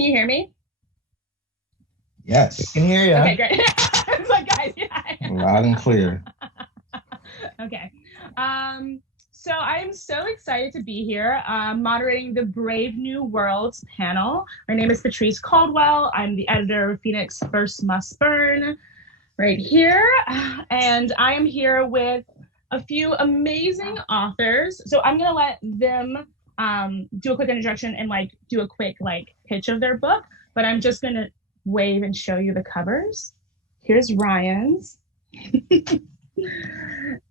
Can you hear me? Yes. Can hear you. Okay, great. It's like, guys, yeah. Loud and clear. Okay. So I am so excited to be here moderating the Brave New Worlds panel. My name is Patrice Caldwell. I'm the editor of Phoenix First Must Burn right here. And I am here with a few amazing authors. So I'm going to let them do a quick introduction and do a quick pitch of their book. But I'm just going to wave and show you the covers. Here's Ryan's.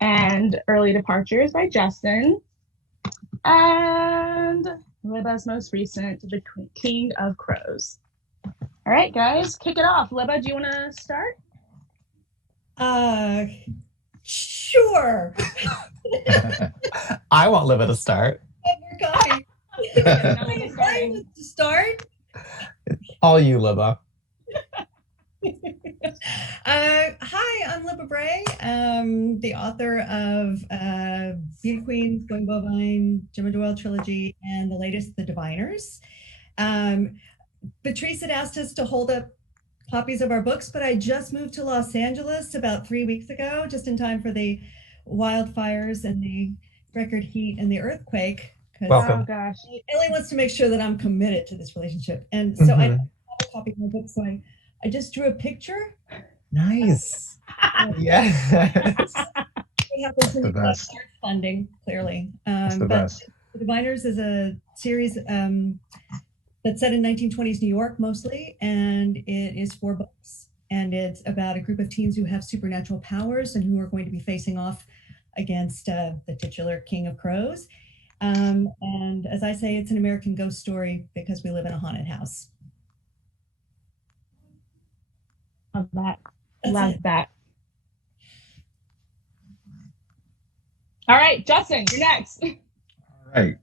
And Early Departures by Justin. And Libba's most recent, The King of Crows. All right, guys, kick it off. Libba, do you want to start? Sure. I want Libba to start. Ryan wants to start. All you, Libba. Hi, I'm Libba Bray, the author of Beauty Queen, Going Bovine, Gemma Doyle Trilogy, and the latest, The Diviners. Patrice had asked us to hold up copies of our books, but I just moved to Los Angeles about 3 weeks ago, just in time for the wildfires and the record heat and the earthquake. Welcome. Oh, gosh. Ellie wants to make sure that I'm committed to this relationship. And so I don't have a copy of my book, so I just drew a picture. Nice. Yes. What happens when you get art funding, clearly. That's the best. The Diviners is a series that's set in 1920s New York mostly, and it is 4 books. And it's about a group of teens who have supernatural powers and who are going to be facing off against the titular King of Crows. And as I say, it's an American ghost story because we live in a haunted house. Love that. That's Love it. that. All right, Justin, you're next. All right.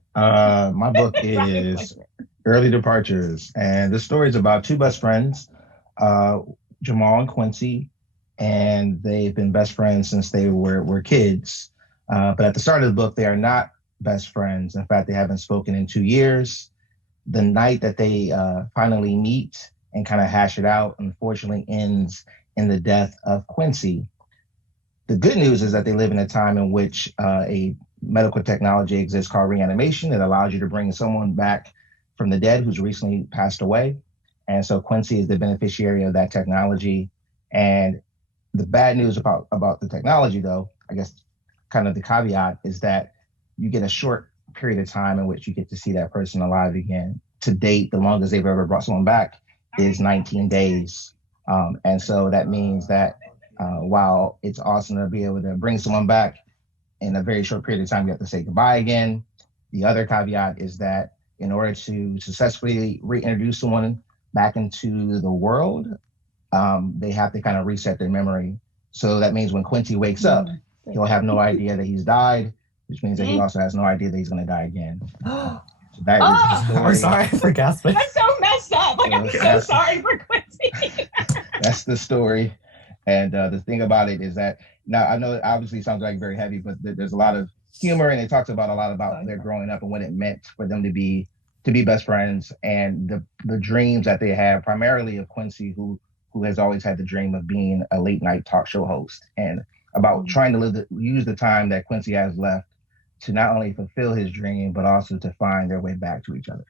My book is Early Departures, and the story is about 2 best friends, Jamal and Quincy, and they've been best friends since they were kids. But at the start of the book, they are not best friends. In fact, they haven't spoken in 2 years. The night that they finally meet and kind of hash it out, unfortunately ends in the death of Quincy. The good news is that they live in a time in which a medical technology exists called reanimation that allows you to bring someone back from the dead who's recently passed away. And so Quincy is the beneficiary of that technology. And the bad news about the technology, though, I guess kind of the caveat, is that you get a short period of time in which you get to see that person alive again. To date, the longest they've ever brought someone back is 19 days. And so that means that while it's awesome to be able to bring someone back in a very short period of time, you have to say goodbye again. The other caveat is that in order to successfully reintroduce someone back into the world, they have to kind of reset their memory. So that means when Quincy wakes up, he'll have no idea that he's died, which means that he also has no idea that he's going to die again. So that is the story. We're sorry for gasping. That's so messed up. I'm so sorry for Quincy. That's the story. And the thing about it is that, now I know it obviously sounds like very heavy, but there's a lot of humor, and it talks about a lot about their growing up and what it meant for them to be best friends, and the dreams that they have, primarily of Quincy, who has always had the dream of being a late night talk show host, and about trying to use the time that Quincy has left to not only fulfill his dream, but also to find their way back to each other.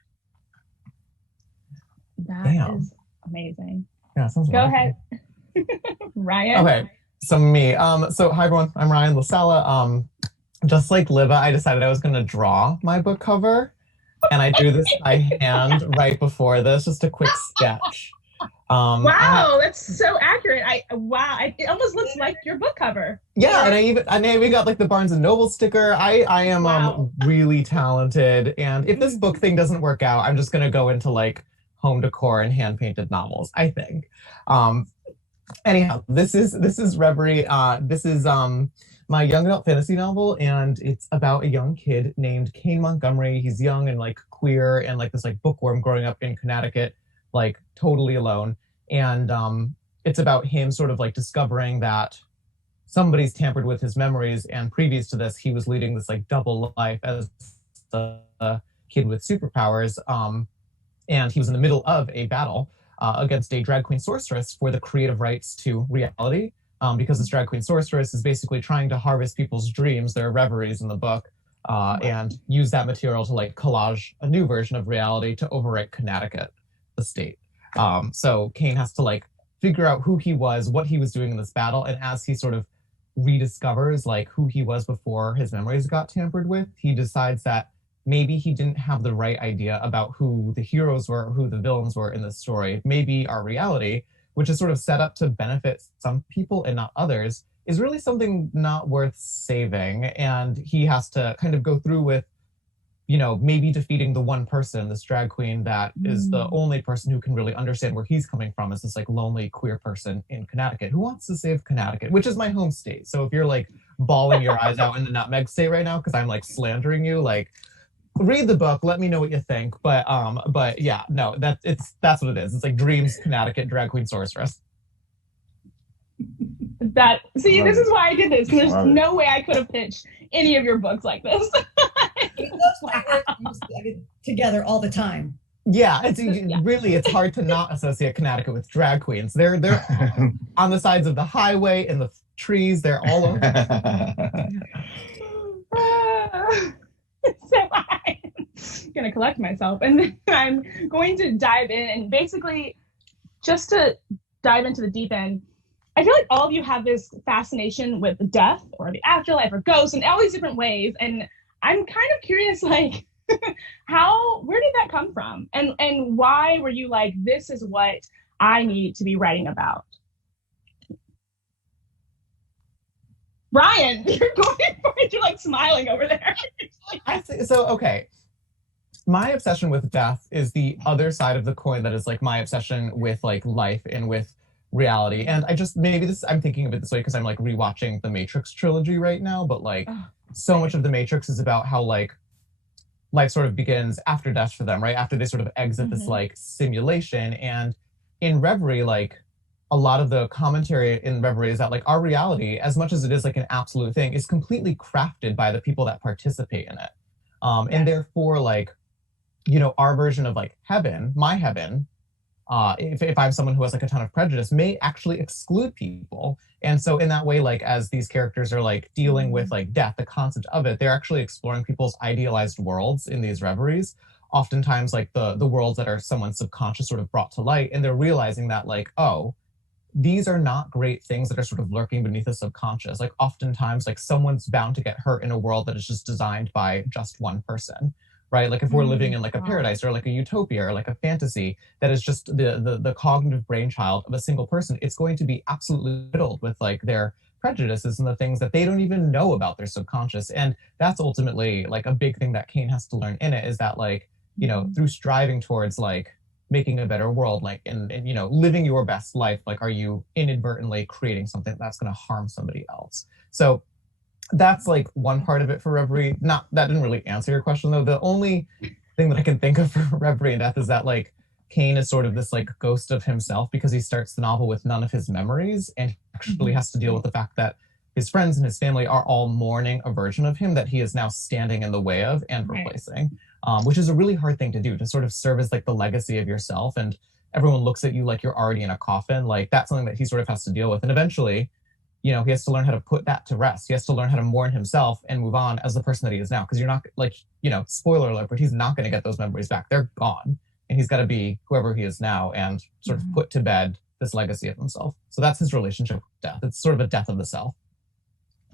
That is amazing. Yeah, sounds Go wonderful. ahead. Ryan. Okay, so me. So hi everyone, I'm Ryan La Sala. Just like Libba, I decided I was gonna draw my book cover, and I drew this by hand right before this, just a quick sketch. Wow, that's so accurate. It almost looks like your book cover. Yeah, and I even got like the Barnes and Noble sticker. I am really talented, and if this book thing doesn't work out, I'm just gonna go into like home decor and hand painted novels, I think. Anyhow, this is Reverie. This is my young adult fantasy novel, and it's about a young kid named Kane Montgomery. He's young and like queer and like this like bookworm growing up in Connecticut, like totally alone. And it's about him sort of like discovering that somebody's tampered with his memories, and previous to this, he was leading this like double life as a kid with superpowers. And he was in the middle of a battle against a drag queen sorceress for the creative rights to reality. Because this drag queen sorceress is basically trying to harvest people's dreams, their reveries in the book, and use that material to like collage a new version of reality to overwrite Connecticut, the state. So Kane has to like figure out who he was, what he was doing in this battle, and as he sort of rediscovers like who he was before his memories got tampered with, he decides that maybe he didn't have the right idea about who the heroes were, or who the villains were in this story. Maybe our reality, which is sort of set up to benefit some people and not others, is really something not worth saving. And he has to kind of go through with, you know, maybe defeating the one person, this drag queen that is the only person who can really understand where he's coming from, is this like lonely queer person in Connecticut who wants to save Connecticut, which is my home state. So if you're like bawling your eyes out in the nutmeg state right now because I'm like slandering you, like read the book, let me know what you think. But yeah, no, that's what it is. It's like Dreams, Connecticut, drag queen sorceress. This is why I did this, because there's no way I could have pitched any of your books like this. Those words together all the time. Yeah, really, it's hard to not associate Connecticut with drag queens. They're on the sides of the highway, in the trees, they're all over. So I'm gonna collect myself, and then I'm going to dive in, and basically just to dive into the deep end, I feel like all of you have this fascination with death or the afterlife or ghosts in all these different ways. And I'm kind of curious, like, where did that come from? And why were you like, this is what I need to be writing about? Ryan, you're going for it. You're like smiling over there. Okay. My obsession with death is the other side of the coin that is like my obsession with like life and with reality. And I'm thinking of it this way because I'm like rewatching the Matrix trilogy right now, but like so much of the Matrix is about how like life sort of begins after death for them, right? After they sort of exit this like simulation. And in Reverie, like a lot of the commentary in Reverie is that like our reality, as much as it is like an absolute thing, is completely crafted by the people that participate in it. And therefore, like, you know, our version of like heaven, my heaven, if I'm someone who has like a ton of prejudice, may actually exclude people. And so in that way, like as these characters are like dealing with like death, the concept of it, they're actually exploring people's idealized worlds in these reveries. Oftentimes like the worlds that are someone's subconscious sort of brought to light, and they're realizing that like, oh, these are not great things that are sort of lurking beneath the subconscious. Like oftentimes like someone's bound to get hurt in a world that is just designed by just one person. Right? Like if we're living in like a paradise or like a utopia or like a fantasy that is just the cognitive brainchild of a single person, it's going to be absolutely riddled with like their prejudices and the things that they don't even know about their subconscious. And that's ultimately like a big thing that Kane has to learn in it, is that like, you know, through striving towards like making a better world, like and you know, living your best life, like are you inadvertently creating something that's going to harm somebody else? So that's like one part of it for Reverie. That didn't really answer your question though. The only thing that I can think of for Reverie and Death is that like Kane is sort of this like ghost of himself, because he starts the novel with none of his memories, and he actually has to deal with the fact that his friends and his family are all mourning a version of him that he is now standing in the way of and replacing, which is a really hard thing to do, to sort of serve as like the legacy of yourself, and everyone looks at you like you're already in a coffin. Like that's something that he sort of has to deal with, and eventually, you know, he has to learn how to put that to rest. He has to learn how to mourn himself and move on as the person that he is now. Because you're not, like, you know, spoiler alert, but he's not going to get those memories back. They're gone. And he's got to be whoever he is now and sort of put to bed this legacy of himself. So that's his relationship with death. It's sort of a death of the self.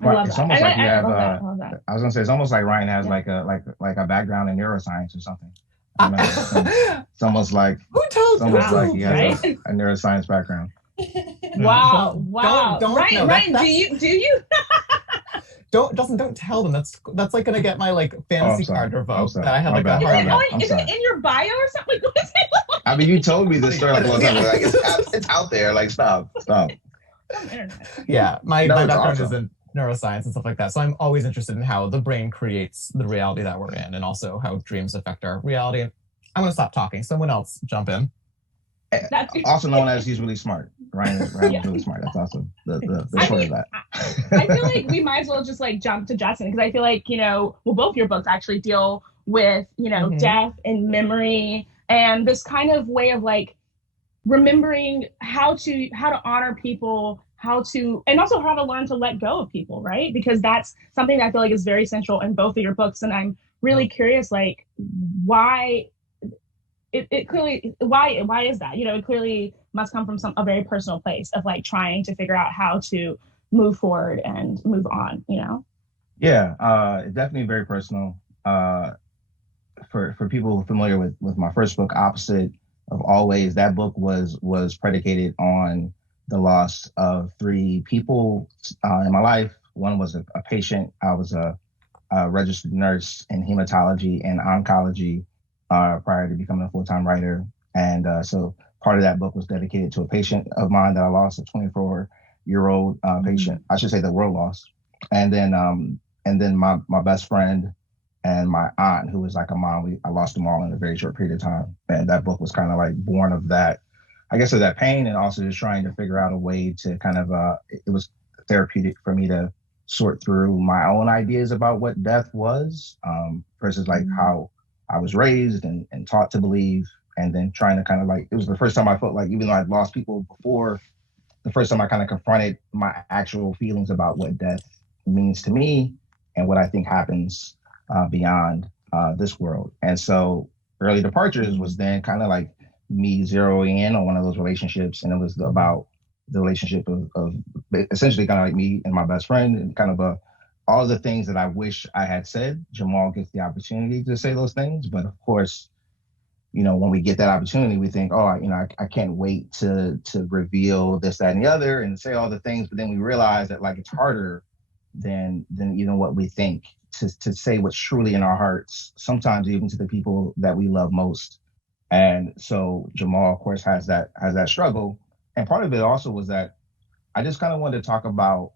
I love it's that. almost like you have. I was gonna say it's almost like Ryan has like a background in neuroscience or something. It's almost like he has a neuroscience background. Wow. Don't Ryan, no, do you? Don't tell them. That's like gonna get my like fantasy card revoked. That I have like a hard. Is it in your bio or something? I mean, you told me this story like a long time ago. Like it's out there. Like stop. Yeah, my background is in neuroscience and stuff like that. So I'm always interested in how the brain creates the reality that we're in, and also how dreams affect our reality. I'm gonna stop talking. Someone else jump in. Also known as he's really smart. Ryan is really smart. That's also the short of that. I feel like we might as well just like jump to Justin, because I feel like, you know, well, both your books actually deal with, you know, death and memory and this kind of way of like remembering how to honor people, and also how to learn to let go of people, right? Because that's something that I feel like is very central in both of your books. And I'm really curious, like, why it clearly, why is that? You know, it clearly must come from a very personal place of like trying to figure out how to move forward and move on, you know? Yeah, definitely very personal. For people familiar with my first book, Opposite of Always, that book was predicated on the loss of three people in my life. One was a patient. I was a registered nurse in hematology and oncology prior to becoming a full-time writer. And so part of that book was dedicated to a patient of mine that I lost, a 24-year-old patient. I should say the world lost. And then my best friend and my aunt, who was like a mom. I lost them all in a very short period of time. And that book was kind of like born of that, I guess, of that pain, and also just trying to figure out a way to kind of, it was therapeutic for me to sort through my own ideas about what death was, versus like how I was raised and taught to believe. And then trying to kind of like, it was the first time I felt like, even though I'd lost people before, the first time I kind of confronted my actual feelings about what death means to me and what I think happens beyond this world. And so Early Departures was then kind of like me zeroing in on one of those relationships. And it was about the relationship of essentially kind of like me and my best friend, and kind of all the things that I wish I had said. Jamal gets the opportunity to say those things. But of course, you know, when we get that opportunity, we think, oh, you know, I can't wait to reveal this, that, and the other and say all the things. But then we realize that like it's harder than even what we think to say what's truly in our hearts, sometimes even to the people that we love most. And so Jamal, of course, has that struggle. And part of it also was that I just kind of wanted to talk about,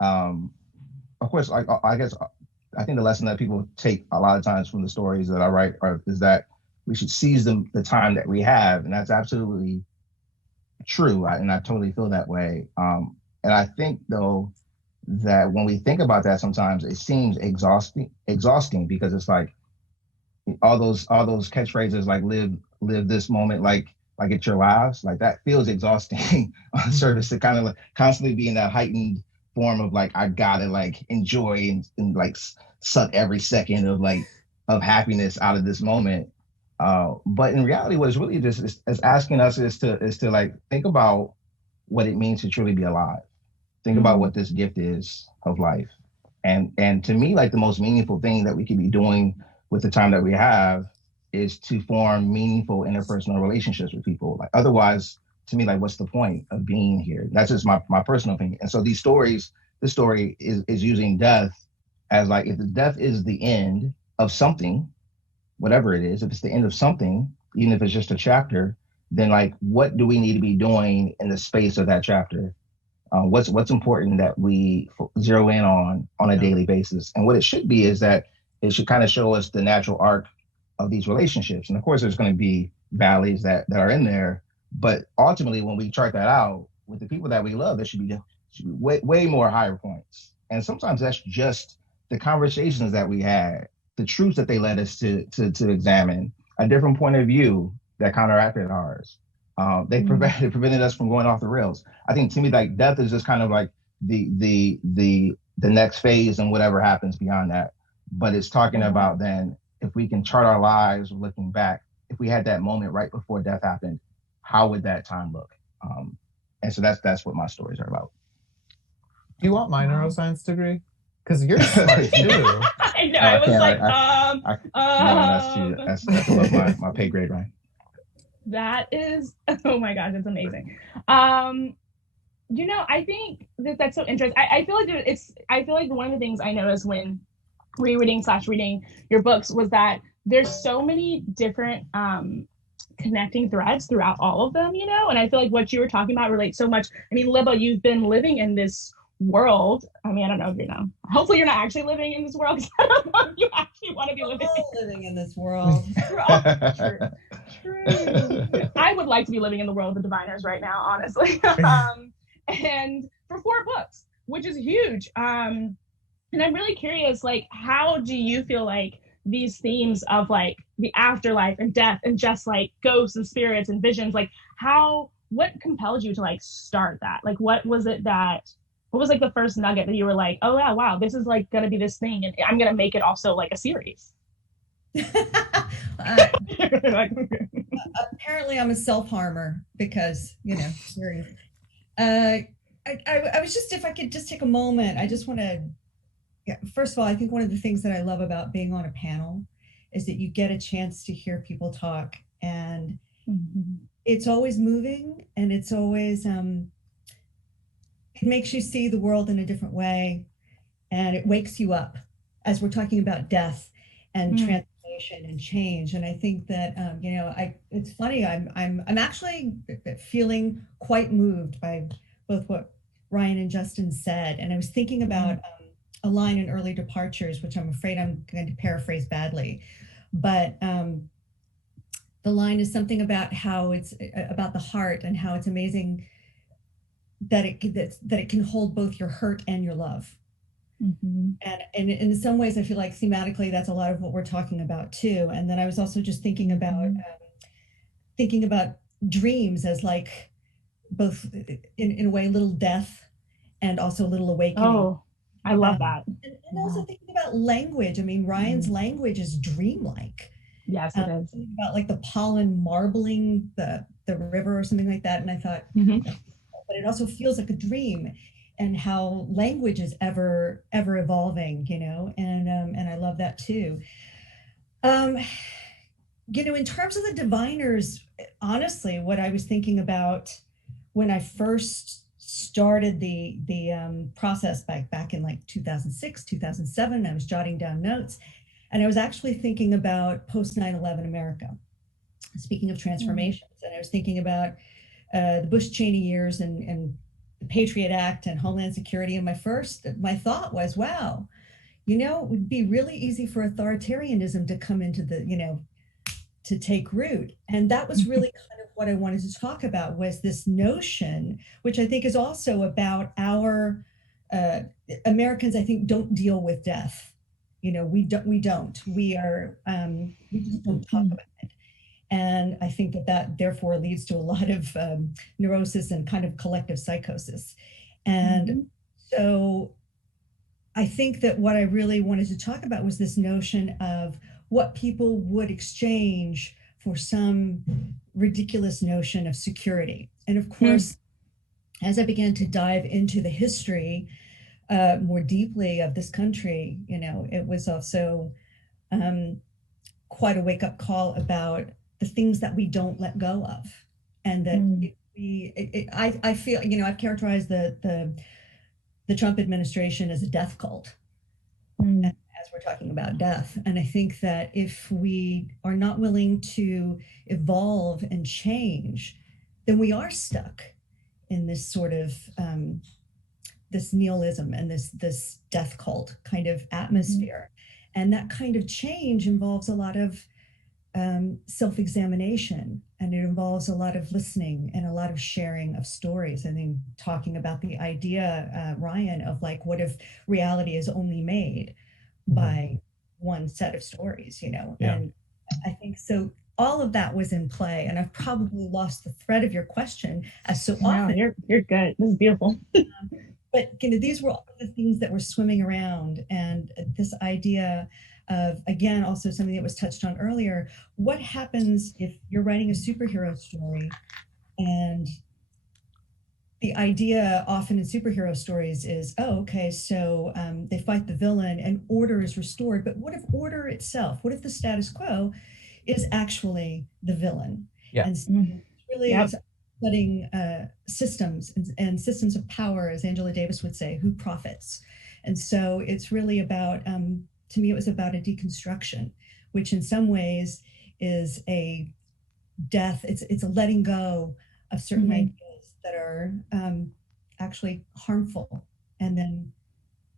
of course, I guess, I think the lesson that people take a lot of times from the stories that I write is that we should seize the time that we have. And that's absolutely true. And I totally feel that way. And I think, though, that when we think about that, sometimes it seems exhausting because it's like all those catchphrases like live this moment like it's your lives, like that feels exhausting on the surface, to kind of like constantly be in that heightened form of like I gotta like enjoy and like suck every second of happiness out of this moment. But in reality, what it's really just is asking us is to like think about what it means to truly be alive. Think about what this gift is of life. And to me, like the most meaningful thing that we could be doing with the time that we have is to form meaningful interpersonal relationships with people. Like otherwise, to me, like what's the point of being here? That's just my personal opinion. And so this story is using death as like, if the death is the end of something, whatever it is, if it's the end of something, even if it's just a chapter, then like, what do we need to be doing in the space of that chapter? What's important that we zero in on a daily basis? And what it should be is that it should kind of show us the natural arc of these relationships. And of course, there's going to be valleys that are in there. But ultimately, when we chart that out with the people that we love, there should be way more higher points. And sometimes that's just the conversations that we had, the truths that they led us to examine, a different point of view that counteracted ours. They prevented us from going off the rails. I think to me, like death is just kind of like the next phase and whatever happens beyond that. But it's talking about then, if we can chart our lives looking back, if we had that moment right before death happened, how would that time look? And so that's what my stories are about. Do you want my neuroscience degree? Because you're smart too. I know. I was that's above my pay grade, Ryan. That is, oh my gosh, it's amazing. You know, I think that's so interesting. I feel like one of the things I noticed when reading your books was that there's so many different connecting threads throughout all of them, you know, and I feel like what you were talking about relates so much. I mean, Libba, you've been living in this world. I mean, I don't know if you know. Hopefully you're not actually living in this world, because I don't know if you actually want to be living in this world. True. I would like to be living in the world of the diviners right now, honestly. And for 4 books, which is huge. And I'm really curious, like, how do you feel like these themes of like the afterlife and death and just like ghosts and spirits and visions, like what compelled you to like start that? Like what was like the first nugget that you were like, oh yeah, wow, this is like gonna be this thing and I'm gonna make it also like a series? Apparently I'm a self-harmer because, serious. I was just, if I could just take a moment, I just want to, first of all, I think one of the things that I love about being on a panel is that you get a chance to hear people talk, and it's always moving, and it's always, it makes you see the world in a different way, and it wakes you up as we're talking about death and transformation and change. And I think that, it's funny, I'm actually feeling quite moved by both what Ryan and Justin said. And I was thinking about a line in Early Departures, which I'm afraid I'm going to paraphrase badly, but the line is something about how it's about the heart and how it's amazing that it can hold both your hurt and your love. And in some ways, I feel like thematically, that's a lot of what we're talking about too. And then I was also just thinking about dreams as like both in a way, little death and also little awakening. Oh, I love that. And also thinking about language. I mean, Ryan's language is dreamlike. Yes, it is. Thinking about like the pollen marbling the river or something like that. And I thought, but it also feels like a dream, and how language is ever evolving, and I love that too. In terms of the diviners, honestly, what I was thinking about when I first started the process back in like 2006, 2007, I was jotting down notes, and I was actually thinking about post 9/11 America. Speaking of transformations, and I was thinking about the Bush-Cheney years and the Patriot Act and Homeland Security. And my thought was, wow, it would be really easy for authoritarianism to come into to take root. And that was really kind of what I wanted to talk about, was this notion, which I think is also about our Americans, I think, don't deal with death. We just don't talk about it. And I think that therefore leads to a lot of neurosis and kind of collective psychosis. And so I think that what I really wanted to talk about was this notion of what people would exchange for some ridiculous notion of security. And of course, as I began to dive into the history more deeply of this country, it was also quite a wake-up call about the things that we don't let go of, and that I feel, I've characterized the Trump administration as a death cult, as we're talking about death. And I think that if we are not willing to evolve and change, then we are stuck in this sort of this nihilism and this death cult kind of atmosphere. And that kind of change involves a lot of self-examination, and it involves a lot of listening and a lot of sharing of stories. I think talking about the idea, Ryan, of like, what if reality is only made by one set of stories, And I think so. All of that was in play, and I've probably lost the thread of your question, as so often. No, you're good. This is beautiful. But these were all the things that were swimming around, and this idea of, again, also something that was touched on earlier, what happens if you're writing a superhero story, and the idea often in superhero stories is, oh, okay, so they fight the villain and order is restored, but what if order itself, what if the status quo is actually the villain? And so really studying systems and systems of power, as Angela Davis would say, who profits. And so it's really about, to me, it was about a deconstruction, which in some ways is a death. It's a letting go of certain ideas that are actually harmful, and then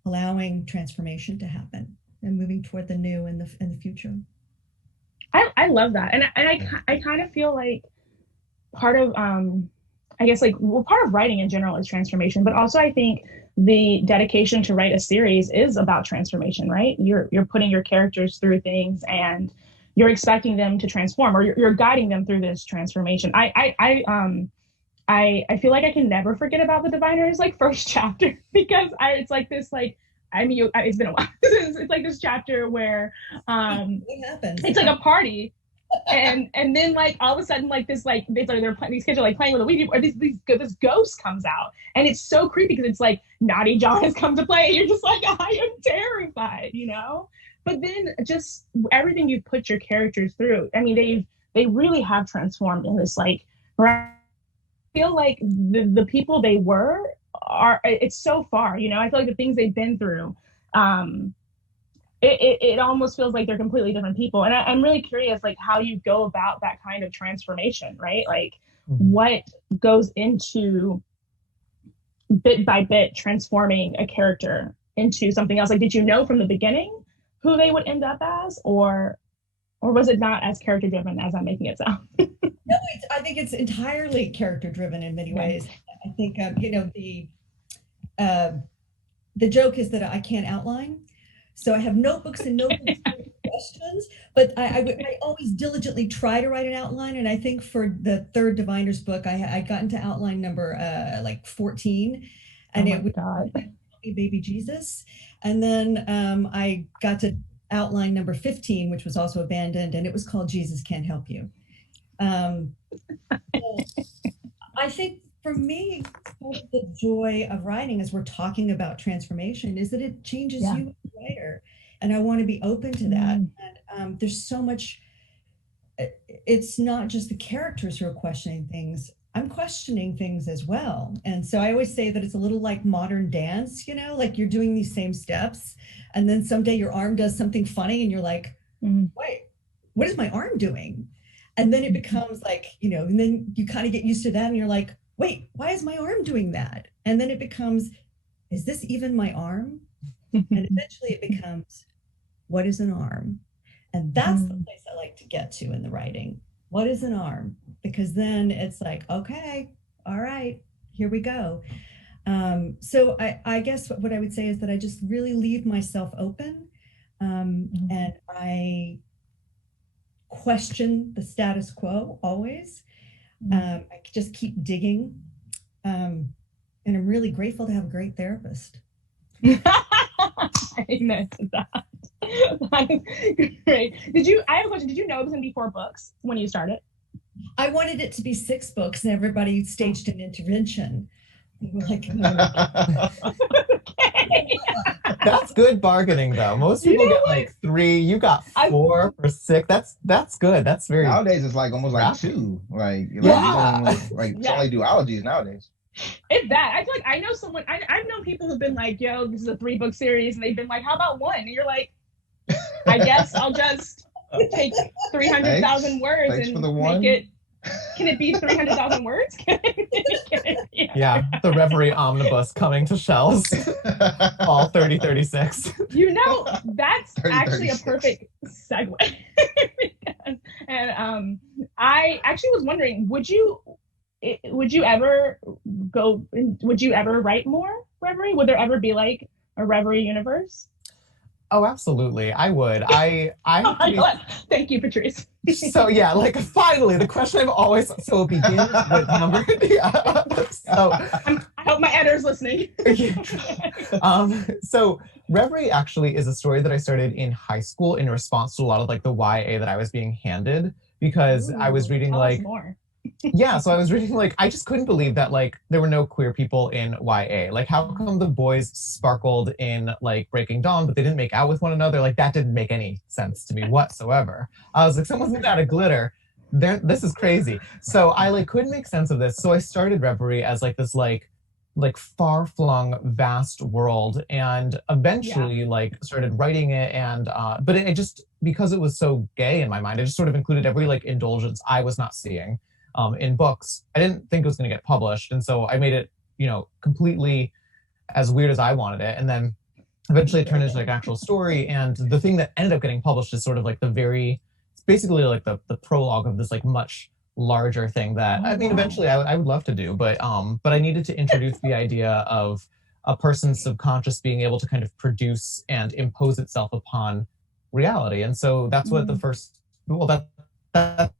allowing transformation to happen and moving toward the new and the future. I love that. And I kind of feel like part of I guess like, well, part of writing in general is transformation, but also I think the dedication to write a series is about transformation, right? You're putting your characters through things and you're expecting them to transform, or you're guiding them through this transformation. I feel like I can never forget about the Diviners like first chapter because it's like this like I mean it's been a while. It's like this chapter where what happens? it's like a party and then like all of a sudden like this like these kids are like playing with a Ouija or this ghost comes out and it's so creepy because it's like Naughty John has come to play and you're just like I am terrified, you know. But then just everything you've put your characters through, I mean they really have transformed in this like I feel like the people they were are it's so far, you know. I feel like the things they've been through it almost feels like they're completely different people. And I'm really curious, like, how you go about that kind of transformation, right? Like, what goes into bit by bit transforming a character into something else? Like, did you know from the beginning who they would end up as, or was it not as character driven as I'm making it sound? No, I think it's entirely character driven in many ways. I think you know the joke is that I can't outline. So I have notebooks and notebooks for questions, but I always diligently try to write an outline. And I think for the third Diviners book, I got into outline number like 14, and it was Baby Jesus. And then I got to outline number 15, which was also abandoned, and it was called Jesus Can't Help You. I think for me, the joy of writing, as we're talking about transformation, is that it changes you as a writer. And I want to be open to that. And there's so much, it's not just the characters who are questioning things. I'm questioning things as well. And so I always say that it's a little like modern dance, you know, like you're doing these same steps. And then someday your arm does something funny and you're like, wait, what is my arm doing? And then it becomes like, you know, and then you kind of get used to that and you're like, wait, why is my arm doing that? And then it becomes, is this even my arm? And eventually it becomes, what is an arm? And that's the place I like to get to in the writing. What is an arm? Because then it's like, okay, all right, here we go. So I guess what I would say is that I just really leave myself open, and I question the status quo always. I just keep digging, and I'm really grateful to have a great therapist. Amen to that. Great. I have a question. Did you know it was going to be 4 books when you started? I wanted it to be 6 books, and everybody staged an intervention. They were like, That's good bargaining, though. Most people get like 3. You got 4 for 6. That's good. That's very. Nowadays it's like almost like 2. Like Yeah. it's only duologies nowadays. It's that. I feel like I know someone. I've known people who've been like, "Yo, this is a 3-book series," and they've been like, "How about 1?" And you're like, "I guess I'll just take 300,000 words and make it." Can it be 300,000 words? Yeah, the Reverie omnibus coming to shelves. All 3036. You know, that's actually a perfect segue. And I actually was wondering, would you ever write more Reverie? Would there ever be like a Reverie universe? Oh, absolutely. I would. Thank you, Patrice. So yeah, like finally, the question I've always it begins with number. Yeah. So I hope my editor's listening. So Reverie actually is a story that I started in high school in response to a lot of like the YA that I was being handed, because I was reading like more. Yeah, so I was reading like I just couldn't believe that like there were no queer people in YA. Like how come the boys sparkled in like Breaking Dawn, but they didn't make out with one another? Like that didn't make any sense to me whatsoever. I was like, someone's made out of glitter. This is crazy. So I like couldn't make sense of this. So I started Reverie as like this like far-flung vast world, and eventually like started writing it, and but it just, because it was so gay in my mind, I just sort of included every like indulgence I was not seeing in books. I didn't think it was going to get published, and so I made it, you know, completely as weird as I wanted it, and then eventually it turned into like actual story. And the thing that ended up getting published is sort of like it's basically like the prologue of this like much larger thing that I mean, eventually I would love to do, but I needed to introduce the idea of a person's subconscious being able to kind of produce and impose itself upon reality. And so that's what the first, well, that's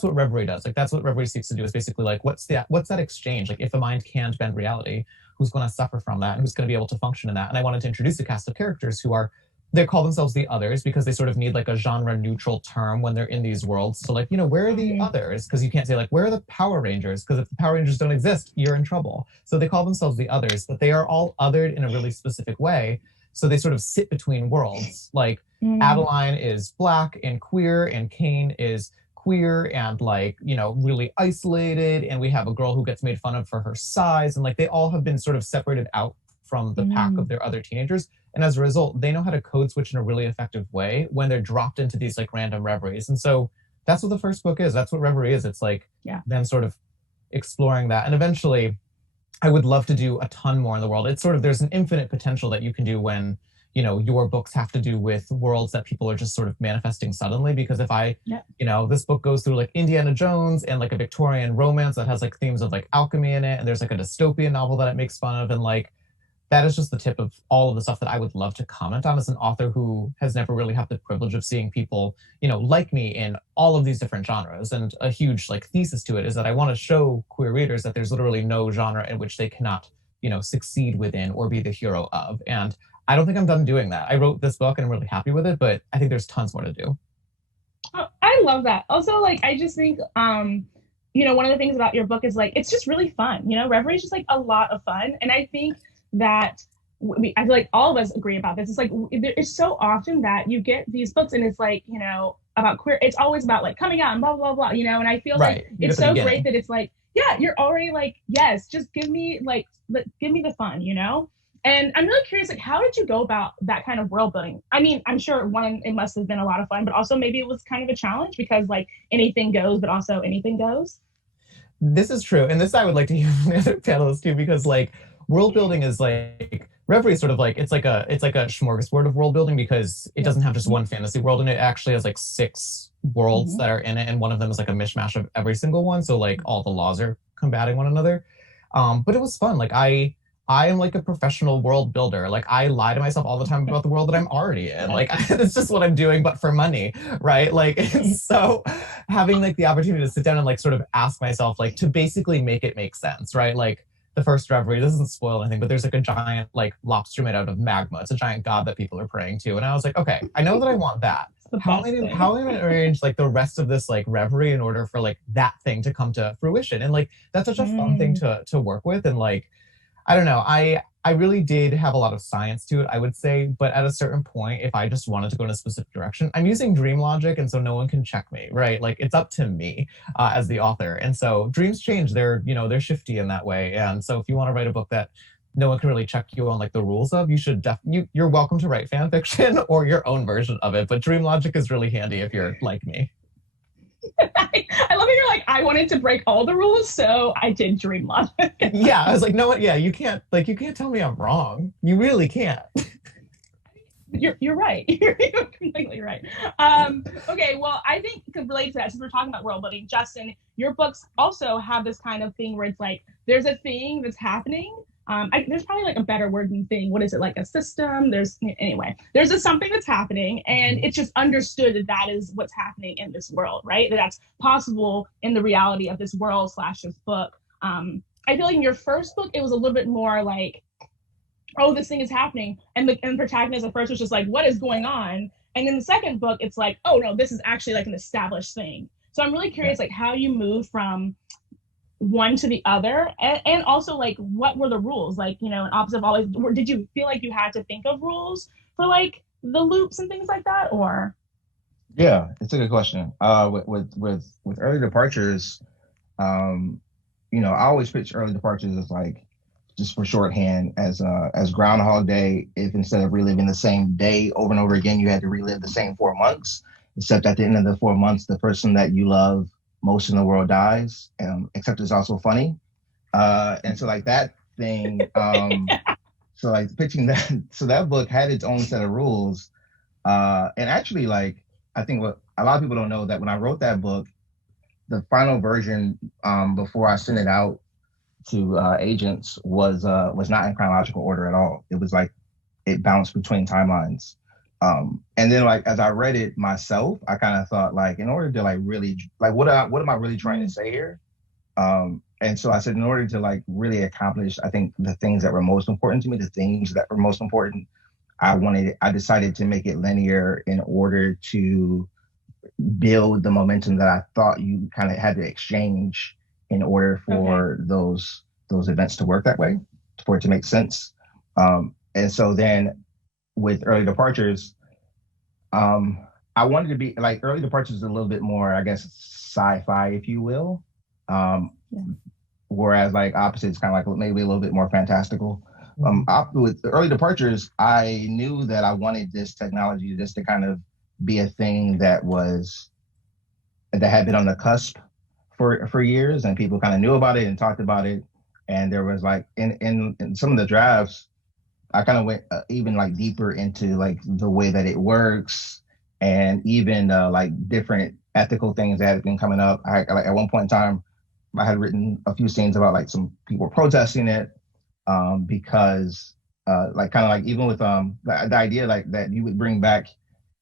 what Reverie does. Like that's what Reverie seeks to do, is basically like, what's that exchange? Like if a mind can't bend reality, who's going to suffer from that and who's going to be able to function in that? And I wanted to introduce a cast of characters who are, they call themselves the others because they sort of need like a genre neutral term when they're in these worlds. So like, you know, where are the others? Because you can't say like, where are the Power Rangers? Because if the Power Rangers don't exist, you're in trouble. So they call themselves the others, but they are all othered in a really specific way. So they sort of sit between worlds. Like Adeline is Black and queer, and Kane is queer and like, you know, really isolated. And we have a girl who gets made fun of for her size. And like, they all have been sort of separated out from the pack of their other teenagers. And as a result, they know how to code switch in a really effective way when they're dropped into these like random reveries. And so that's what the first book is. That's what Reverie is. It's like them sort of exploring that. And eventually I would love to do a ton more in the world. It's sort of, there's an infinite potential that you can do when, you know, your books have to do with worlds that people are just sort of manifesting suddenly. Because if I, you know, this book goes through like Indiana Jones and like a Victorian romance that has like themes of like alchemy in it. And there's like a dystopian novel that it makes fun of. And like, that is just the tip of all of the stuff that I would love to comment on as an author who has never really had the privilege of seeing people, you know, like me in all of these different genres. And a huge like thesis to it is that I want to show queer readers that there's literally no genre in which they cannot, you know, succeed within or be the hero of. And I don't think I'm done doing that. I wrote this book and I'm really happy with it, but I think there's tons more to do. Oh, I love that. Also, like, I just think, you know, one of the things about your book is like, it's just really fun. You know, Reverie is just like a lot of fun. And I think that I feel like all of us agree about this. It's like, it's so often that you get these books and it's like, you know, about queer, it's always about like coming out and blah, blah, blah, you know, and I feel like it's so great that it's like, yeah, you're already like, yes, just give me the fun, you know? And I'm really curious, like, how did you go about that kind of world building? I mean, I'm sure one, it must have been a lot of fun, but also maybe it was kind of a challenge because like anything goes, but also anything goes. This is true. And this I would like to hear from the other panelists too, because like, world building is like, Reverie is sort of like, it's like a smorgasbord of world building because it doesn't have just one fantasy world, and it actually has like 6 worlds that are in it, and one of them is like a mishmash of every single one, so like all the laws are combating one another. But it was fun. Like I am like a professional world builder. Like I lie to myself all the time about the world that I'm already in. Like it's just what I'm doing, but for money, right? Like so having like the opportunity to sit down and like sort of ask myself like to basically make it make sense, right? Like the first Reverie, this doesn't spoil anything, but there's like a giant like lobster made out of magma. It's a giant god that people are praying to. And I was like, okay, I know that I want that. How am I going to arrange like the rest of this like Reverie in order for like that thing to come to fruition? And like, that's such a fun thing to work with. And like, I don't know, I really did have a lot of science to it, I would say, but at a certain point, if I just wanted to go in a specific direction, I'm using dream logic, and so no one can check me, right? Like it's up to me as the author. And so dreams change, they're shifty in that way. And so if you want to write a book that no one can really check you on like the rules of, you should you're welcome to write fan fiction or your own version of it. But dream logic is really handy if you're like me. I love how you're like, I wanted to break all the rules, so I did dream logic. Yeah, I was like, no, yeah, you can't tell me I'm wrong. You really can't. You're right. You're completely right. Okay, well, I think related to that, since we're talking about world building, Justin, your books also have this kind of thing where it's like, there's a thing that's happening. There's probably like a better word than thing. What is it, like a system? There's something that's happening, and it's just understood that that is what's happening in this world, right? That's possible in the reality of this world / this book. I feel like in your first book, it was a little bit more like, oh, this thing is happening. And the protagonist at first was just like, what is going on? And in the second book, it's like, oh no, this is actually like an established thing. So I'm really curious, like how you move from one to the other, and also like what were the rules, like, you know, an opposite of always, did you feel like you had to think of rules for like the loops and things like that, or? Yeah, it's a good question. With early departures, you know, I always pitch early departures as like, just for shorthand, as Groundhog Day, if instead of reliving the same day over and over again, you had to relive the same 4 months, except at the end of the 4 months, the person that you love most in the world dies, except it's also funny. And so like that thing, so like pitching that, so that book had its own set of rules. And actually, like, I think what a lot of people don't know, that when I wrote that book, the final version, before I sent it out to agents, was not in chronological order at all. It was like it bounced between timelines. And then like as I read it myself, I kind of thought like, in order to like really like what am I really trying to say here? And so I said, in order to like really accomplish, I think the things that were most important to me, the things that were most important, I decided to make it linear in order to build the momentum that I thought you kind of had to exchange in order for those events to work that way, for it to make sense. And so then with Early Departures, I wanted to be like Early Departures is a little bit more, I guess, sci-fi, if you will. Whereas like Opposite is kind of like maybe a little bit more fantastical. With the Early Departures, I knew that I wanted this technology just to kind of be a thing that had been on the cusp for years, and people kind of knew about it and talked about it. And there was like in some of the drafts, I kind of went even like deeper into like the way that it works, and even like different ethical things that had been coming up. Like at one point in time, I had written a few scenes about like some people protesting it because like kind of like even with the idea like that you would bring back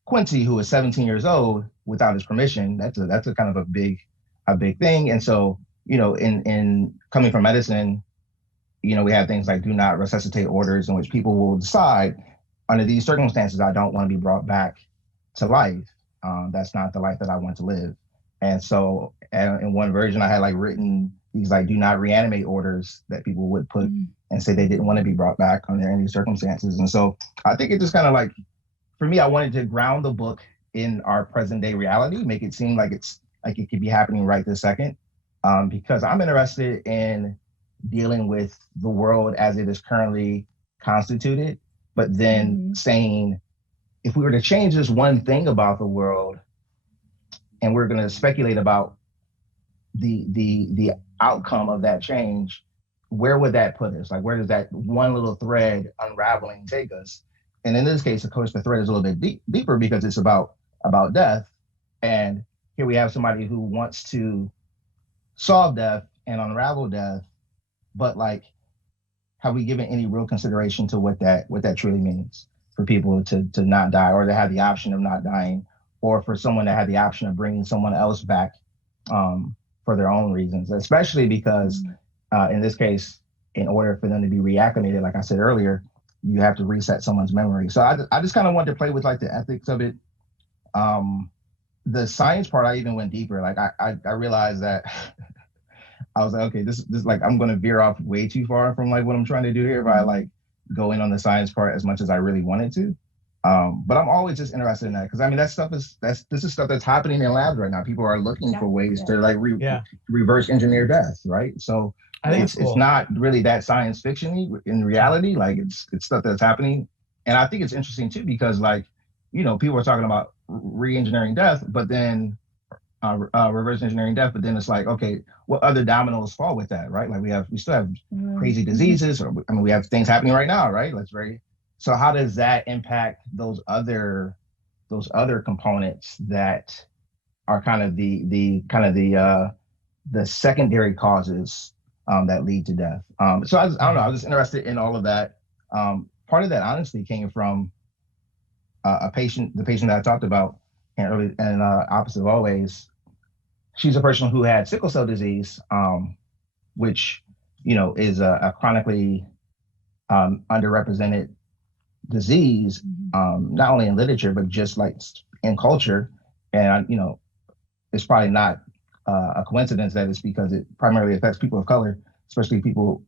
Quincy, who was 17 years old, without his permission. That's a kind of a big thing. And so, you know, in coming from medicine, you know, we have things like do not resuscitate orders in which people will decide under these circumstances, I don't want to be brought back to life. That's not the life that I want to live. And so in one version, I had like written these like do not reanimate orders that people would put and say they didn't want to be brought back under any circumstances. And so I think it just kind of like, for me, I wanted to ground the book in our present day reality, make it seem like it's like it could be happening right this second, because I'm interested in dealing with the world as it is currently constituted, but then saying, if we were to change this one thing about the world, and we're going to speculate about the outcome of that change, where would that put us? Like, where does that one little thread unraveling take us? And in this case, of course, the thread is a little bit deeper because it's about death. And here we have somebody who wants to solve death and unravel death, but like, have we given any real consideration to what that truly means for people to not die, or to have the option of not dying, or for someone to have the option of bringing someone else back for their own reasons, especially because in this case, in order for them to be reacclimated, like I said earlier, you have to reset someone's memory. So I just kind of wanted to play with like the ethics of it. The science part, I even went deeper. Like I realized that I was like, okay, this like I'm going to veer off way too far from like what I'm trying to do here by like go in on the science part as much as I really wanted to. But I'm always just interested in that because I mean this is stuff that's happening in labs right now. People are looking for ways to like reverse engineer death, right? So I think it's not really that science fiction-y in reality. Like it's stuff that's happening, and I think it's interesting too because like you know people are talking about re-engineering death, but then reverse engineering death, but then it's like okay, what other dominoes fall with that, right? Like we still have crazy diseases, or I mean we have things happening right now, right? So how does that impact those other components that are kind of the secondary causes that lead to death? So I don't know. I was just interested in all of that. Part of that honestly came from the patient that I talked about in Opposite of Always. She's a person who had sickle cell disease, which you know is a chronically underrepresented disease, not only in literature but just like in culture, and you know it's probably not a coincidence that it's because it primarily affects people of color, especially people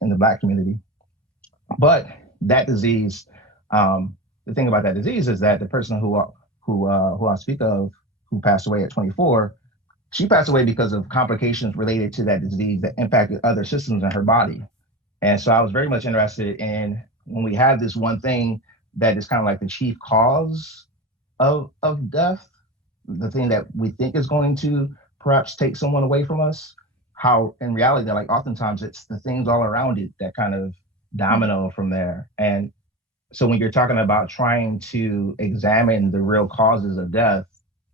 in the Black community. But that disease, the thing about that disease is that the person who I speak of, who passed away at 24, she passed away because of complications related to that disease that impacted other systems in her body. And so I was very much interested in when we have this one thing that is kind of like the chief cause of death, the thing that we think is going to perhaps take someone away from us, how in reality, that like oftentimes it's the things all around it that kind of domino from there. And so when you're talking about trying to examine the real causes of death,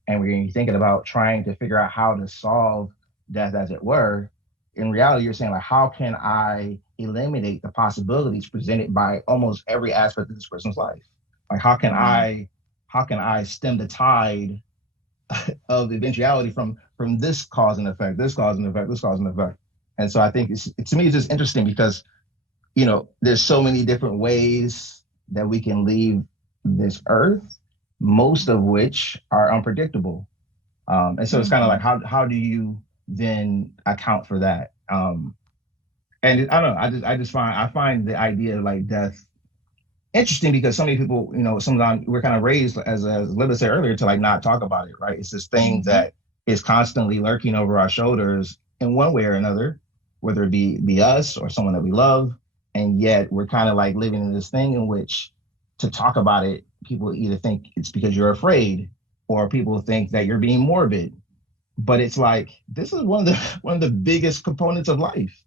and we're thinking about trying to figure out how to solve death, as it were, in reality, you're saying like, how can I eliminate the possibilities presented by almost every aspect of this person's life? Like, how can I stem the tide of eventuality from this cause and effect, this cause and effect, this cause and effect? And so I think to me, it's just interesting because, there's so many different ways that we can leave this earth, most of which are unpredictable. And so it's kind of like, how do you then account for that? And I don't know, I find the idea of like death interesting because so many people, sometimes we're kind of raised, as Libba said earlier, to like not talk about it, right? It's this thing that is constantly lurking over our shoulders in one way or another, whether it be us or someone that we love. And yet we're kind of like living in this thing in which to talk about it, people either think it's because you're afraid or people think that you're being morbid. But it's like, this is one of the biggest components of life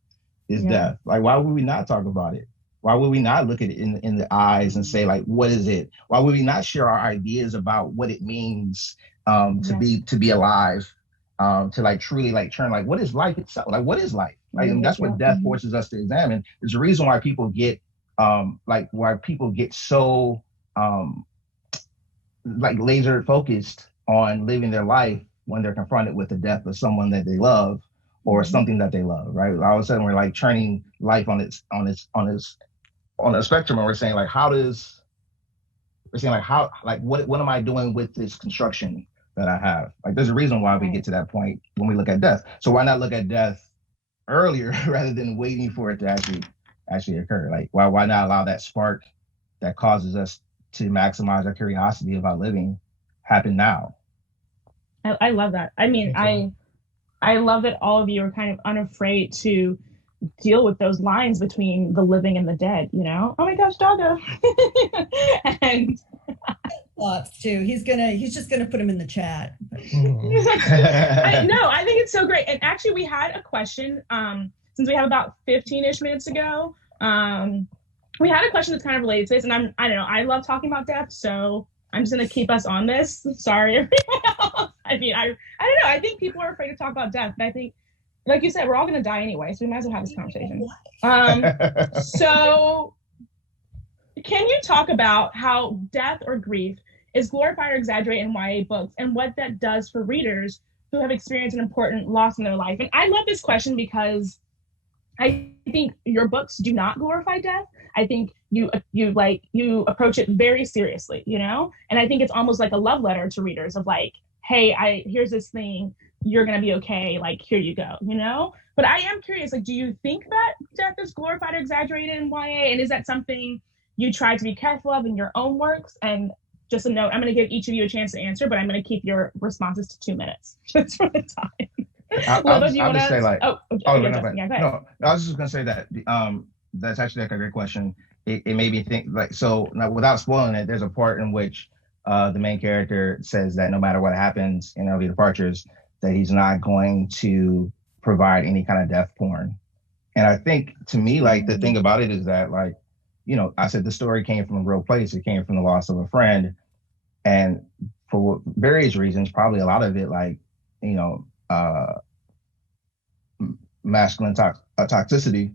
is death. Like, why would we not talk about it? Why would we not look at it in the eyes and say, like, what is it? Why would we not share our ideas about what it means to be alive, to like truly like turn, like, what is life itself? Like, what is life? Like, and that's what death forces us to examine. There's a reason why people get so like laser focused on living their life when they're confronted with the death of someone that they love or something that they love, right? All of a sudden we're like turning life on a spectrum, and we're saying like, what am I doing with this construction that I have? Like, there's a reason why we get to that point when we look at death. So why not look at death earlier rather than waiting for it to actually occur? Like, why not allow that spark that causes us to maximize our curiosity about living happen now? I love that. I mean, I love that all of you are kind of unafraid to deal with those lines between the living and the dead, Oh my gosh, Doggo. And thoughts too. He's just gonna put him in the chat. I think it's so great. And actually we had a question, since we have about 15-ish minutes ago. We had a question that's kind of related to this, and I don't know, I love talking about death, so I'm just gonna keep us on this. Sorry, everyone else. I mean, I don't know. I think people are afraid to talk about death, but I think, like you said, we're all gonna die anyway, so we might as well have this conversation. So, can you talk about how death or grief is glorified or exaggerated in YA books, and what that does for readers who have experienced an important loss in their life? And I love this question because I think your books do not glorify death. I think you approach it very seriously, And I think it's almost like a love letter to readers of like, hey, here's this thing, you're gonna be okay, like, here you go, But I am curious, like, do you think that death is glorified or exaggerated in YA? And is that something you try to be careful of in your own works? And just a note, I'm gonna give each of you a chance to answer, but I'm gonna keep your responses to 2 minutes just for the time. I'll just say like, no, I was just gonna say that that's actually like a great question. It made me think, like, so now, without spoiling it, there's a part in which the main character says that no matter what happens in Early Departures, that he's not going to provide any kind of death porn. And I think, to me, like, the thing about it is that, like, I said the story came from a real place. It came from the loss of a friend, and for various reasons, probably a lot of it, like, masculine toxicity,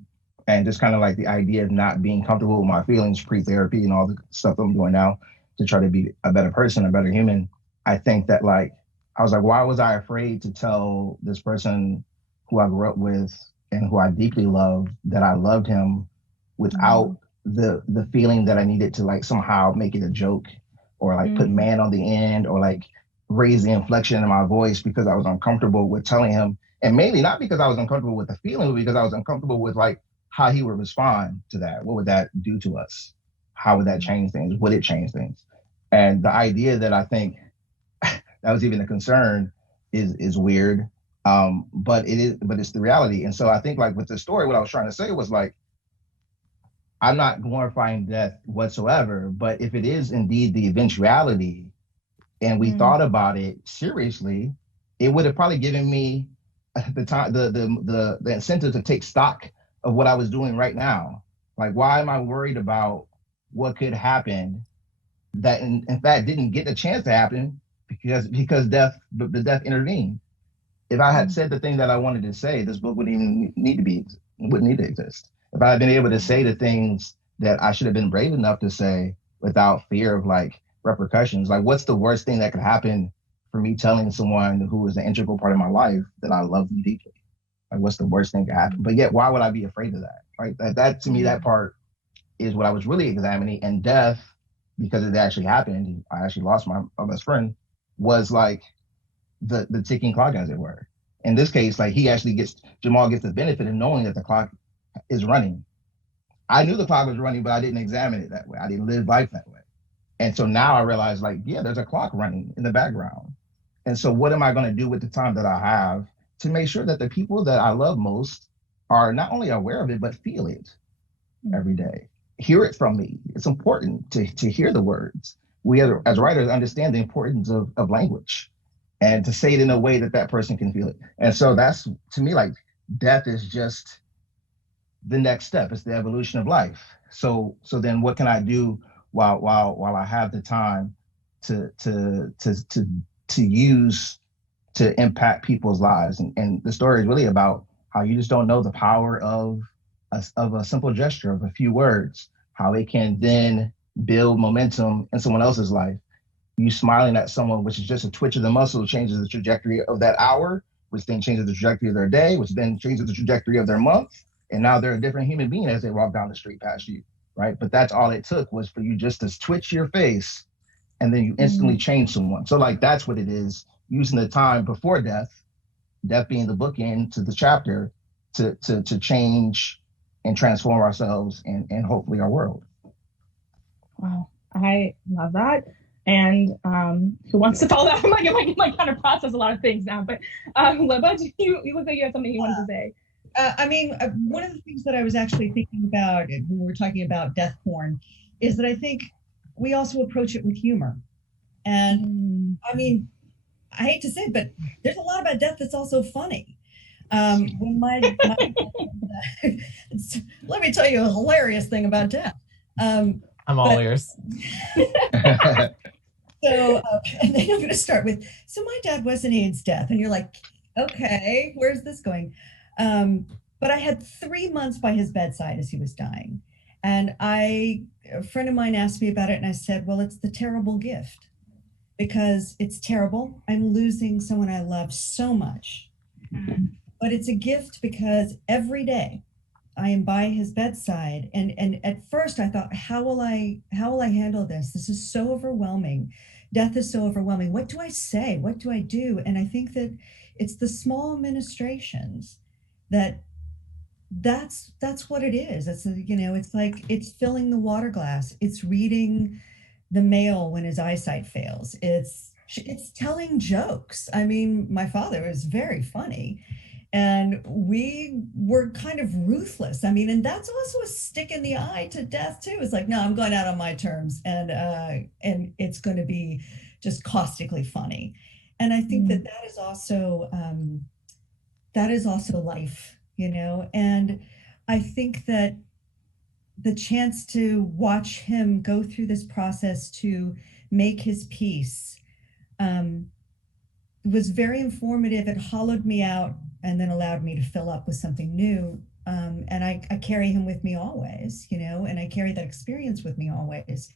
and just kind of like the idea of not being comfortable with my feelings pre-therapy and all the stuff I'm doing now to try to be a better person, a better human. I think that, like, I was like, why was I afraid to tell this person who I grew up with and who I deeply loved that I loved him without the feeling that I needed to, like, somehow make it a joke or like put man on the end or like raise the inflection in my voice because I was uncomfortable with telling him. And mainly not because I was uncomfortable with the feeling, but because I was uncomfortable with, like, how he would respond to that. What would that do to us? How would that change things? Would it change things? And the idea that I think that was even a concern is weird. But it's the reality. And so I think, like, with the story, what I was trying to say was, like, I'm not glorifying death whatsoever, but if it is indeed the eventuality and we thought about it seriously, it would have probably given me the time, the incentive to take stock of what I was doing right now. Like, why am I worried about what could happen that in fact didn't get a chance to happen because the death intervened. If I had said the thing that I wanted to say, this book wouldn't even wouldn't need to exist. If I had been able to say the things that I should have been brave enough to say without fear of like repercussions, like what's the worst thing that could happen for me telling someone who is an integral part of my life that I love them deeply? Like what's the worst thing to happen? But yet, why would I be afraid of that? Right? That to me, that part is what I was really examining. And death, because it actually happened, I actually lost my best friend, was like the ticking clock, as it were. In this case, like Jamal gets the benefit of knowing that the clock is running. I knew the clock was running, but I didn't examine it that way. I didn't live life that way. And so now I realize, like, yeah, there's a clock running in the background. And so what am I going to do with the time that I have to make sure that the people that I love most are not only aware of it, but feel it every day? Hear it from me. It's important to hear the words. We as writers understand the importance of language and to say it in a way that person can feel it. And so that's, to me, like death is just the next step. It's the evolution of life. So then what can I do while I have the time to use to impact people's lives? And the story is really about how you just don't know the power of a simple gesture, of a few words, how it can then build momentum in someone else's life. You smiling at someone, which is just a twitch of the muscle, changes the trajectory of that hour, which then changes the trajectory of their day, which then changes the trajectory of their month. And now they're a different human being as they walk down the street past you, right? But that's all it took, was for you just to twitch your face, and then you instantly change someone. So like that's what it is, using the time before death being the bookend to the chapter, to change and transform ourselves and hopefully our world. Wow, I love that. And who wants to follow that? I'm like kind of process a lot of things now. But Libba, you look like you had something you wanted to say. One of the things that I was actually thinking about when we were talking about death porn is that I think we also approach it with humor. And I mean, I hate to say it, but there's a lot about death that's also funny. When let me tell you a hilarious thing about death. I'm all ears. So, and then I'm going to start with, so my dad was an AIDS death. And you're like, okay, where's this going? But I had 3 months by his bedside as he was dying. And a friend of mine asked me about it, and I said, well, it's the terrible gift, because it's terrible. I'm losing someone I love so much. But it's a gift because every day I am by his bedside. And at first I thought, how will I handle this? This is so overwhelming. Death is so overwhelming. What do I say? What do I do? And I think that it's the small ministrations that's what it is. It's, it's like, it's filling the water glass. It's reading the mail when his eyesight fails. It's telling jokes. I mean, my father is very funny, and we were kind of ruthless. I mean, and that's also a stick in the eye to death too. It's like, no, I'm going out on my terms, and it's going to be just caustically funny. And I think that is also life, and I think that the chance to watch him go through this process to make his peace was very informative. It hollowed me out and then allowed me to fill up with something new. And I carry him with me always, and I carry that experience with me always.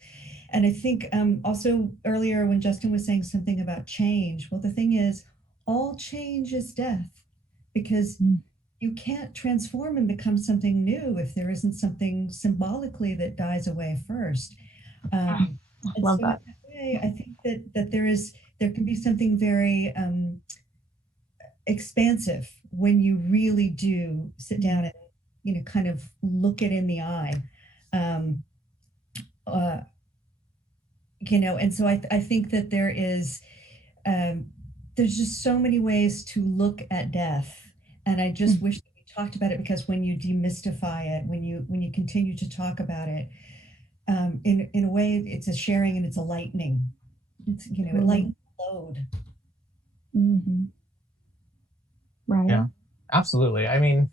And I think also earlier when Justin was saying something about change, well, the thing is, all change is death, because you can't transform and become something new if there isn't something symbolically that dies away first. I love that. I think that there can be something very expansive when you really do sit down and kind of look it in the eye. And so I think that there's just so many ways to look at death. And I just wish that we talked about it, because when you demystify it, when you continue to talk about it, in a way, it's a sharing and it's a lightening. It's, it lightens the load. Right. Yeah, absolutely. I mean,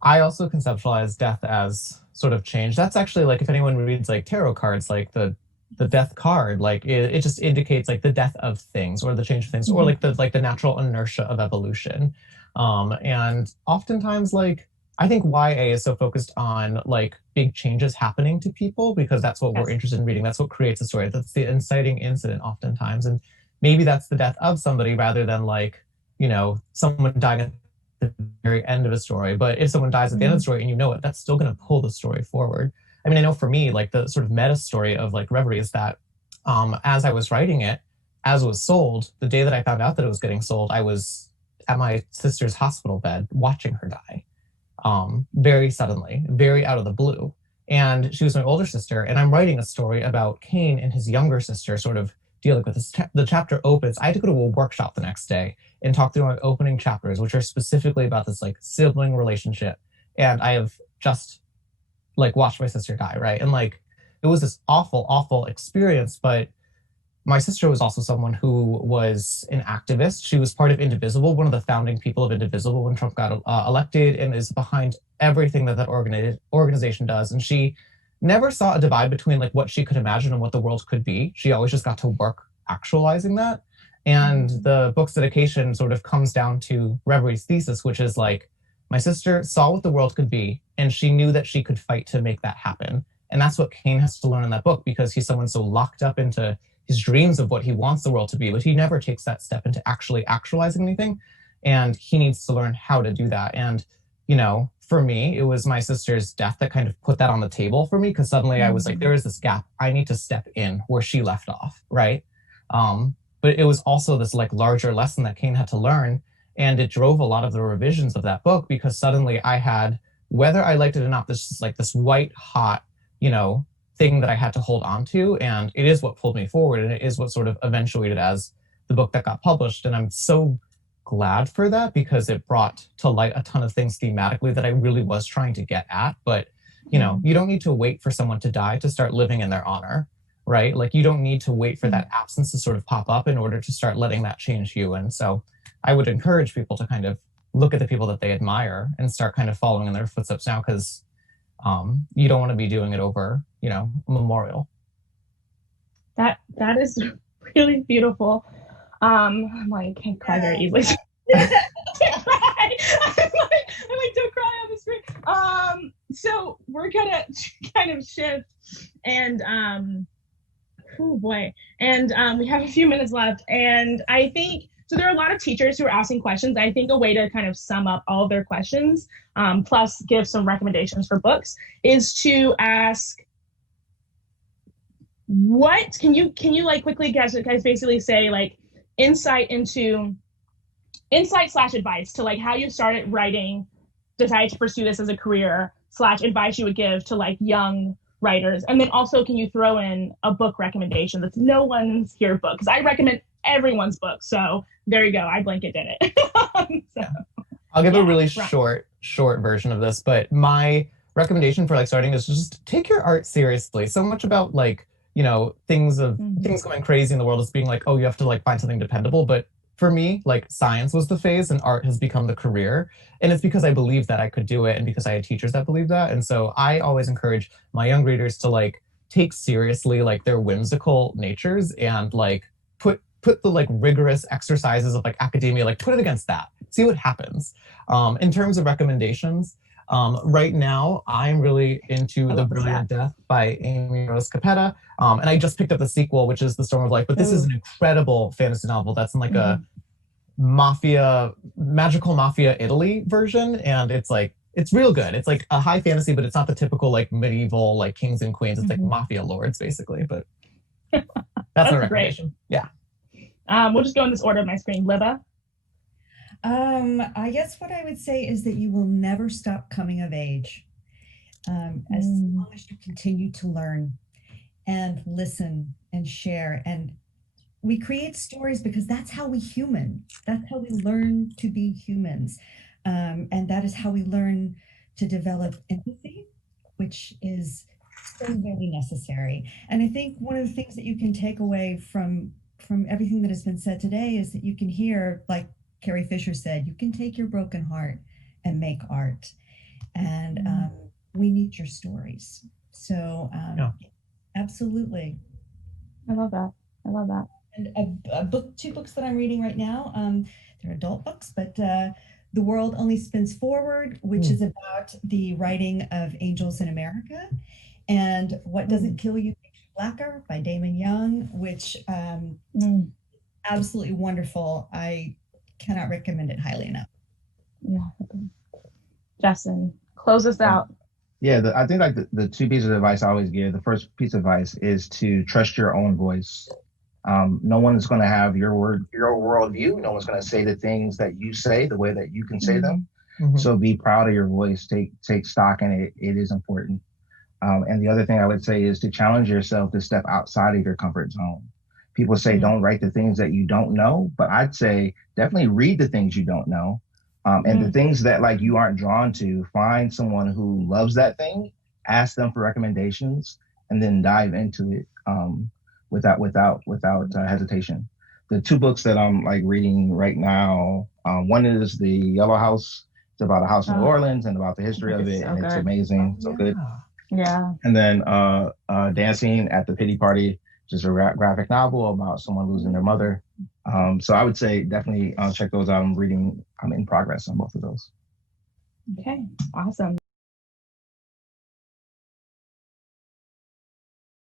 I also conceptualize death as sort of change. That's actually, like, if anyone reads like tarot cards, like the the death card, like it just indicates like the death of things or the change of things, or like the natural inertia of evolution. And oftentimes, like I think YA is so focused on like big changes happening to people because that's what we're interested in reading. That's what creates a story. That's the inciting incident oftentimes. And maybe that's the death of somebody rather than like, someone dying at the very end of a story. But if someone dies at the end of the story and you know it, that's still going to pull the story forward. I mean, I know for me, like the sort of meta story of like Reverie is that as I was writing it, as it was sold, the day that I found out that it was getting sold, I was at my sister's hospital bed watching her die very suddenly, very out of the blue. And she was my older sister, and I'm writing a story about Cain and his younger sister sort of dealing with this. The chapter opens. I had to go to a workshop the next day and talk through my opening chapters, which are specifically about this like sibling relationship. And I have just like watched my sister die, right? And like it was this awful, awful experience, but my sister was also someone who was an activist. She was part of Indivisible, one of the founding people of Indivisible when Trump got elected, and is behind everything that organization does. And she never saw a divide between like what she could imagine and what the world could be. She always just got to work actualizing that. And the book's dedication sort of comes down to Reverie's thesis, which is like, my sister saw what the world could be, and she knew that she could fight to make that happen. And that's what Cain has to learn in that book, because he's someone so locked up into his dreams of what he wants the world to be, but he never takes that step into actually actualizing anything. And he needs to learn how to do that. And, for me, it was my sister's death that kind of put that on the table for me, because suddenly I was like, there is this gap. I need to step in where she left off, right? But it was also this like larger lesson that Cain had to learn. And it drove a lot of the revisions of that book, because suddenly I had, whether I liked it or not, this white hot, thing that I had to hold on to. And it is what pulled me forward. And it is what sort of eventuated as the book that got published. And I'm so glad for that, because it brought to light a ton of things thematically that I really was trying to get at. But, you don't need to wait for someone to die to start living in their honor, right? Like you don't need to wait for that absence to sort of pop up in order to start letting that change you. And so I would encourage people to kind of look at the people that they admire and start kind of following in their footsteps now, because you don't want to be doing it over, a memorial. That is really beautiful. I'm like, can't cry very easily. Can't cry. I'm like, don't cry on the screen. So we're gonna kind of shift, and oh boy, and we have a few minutes left, and I think. So there are a lot of teachers who are asking questions. I think a way to kind of sum up all of their questions, plus give some recommendations for books, is to ask, what can you like quickly guys basically say like insight / advice to like how you started writing, decided to pursue this as a career / advice you would give to like young writers. And then also, can you throw in a book recommendation that's no one's here book? Because I recommend everyone's book. So there you go. I blanket did it. I'll give a really short version of this, but my recommendation for like starting is just take your art seriously. So much about like, things going crazy in the world is being like, oh, you have to like find something dependable. But for me, like science was the phase and art has become the career. And it's because I believed that I could do it and because I had teachers that believed that. And so I always encourage my young readers to like take seriously like their whimsical natures and like put the like rigorous exercises of like academia, like put it against that, see what happens. In terms of recommendations, right now I'm really into The Brilliant Death by Amy Rose Capetta. And I just picked up the sequel, which is The Storm of Life, but this is an incredible fantasy novel that's in like a magical mafia Italy version. And it's real good. It's like a high fantasy, but it's not the typical like medieval, like kings and queens. It's like mafia lords basically, but that's my recommendation. Great. Yeah. We'll just go in this order of my screen. Libba? I guess what I would say is that you will never stop coming of age. As long as you continue to learn and listen and share. And we create stories because that's how we human. That's how we learn to be humans. And that is how we learn to develop empathy, which is so very necessary. And I think one of the things that you can take away from everything that has been said today is that you can hear, like Carrie Fisher said, you can take your broken heart and make art. And we need your stories. So absolutely. I love that. I love that. And two books that I'm reading right now. They're adult books, but The World Only Spins Forward, which is about the writing of Angels in America, and What Doesn't Kill You Makes You Blacker by Damon Young, which absolutely wonderful. I cannot recommend it highly enough. Yeah. Justin, close us out. Yeah, I think like the two pieces of advice I always give. The first piece of advice is to trust your own voice. No one is going to have your worldview. No one's going to say the things that you say the way that you can say them. So be proud of your voice. Take stock in it. It is important. And the other thing I would say is to challenge yourself to step outside of your comfort zone. People say don't write the things that you don't know, but I'd say definitely read the things you don't know. And the things that like you aren't drawn to, find someone who loves that thing, ask them for recommendations, and then dive into it without hesitation. The two books that I'm like reading right now, one is The Yellow House. It's about a house in New Orleans and about the history of it, and it's amazing, so good. Yeah. And then Dancing at the Pity Party, just a graphic novel about someone losing their mother. So I would say definitely check those out. I'm in progress on both of those. Okay, awesome.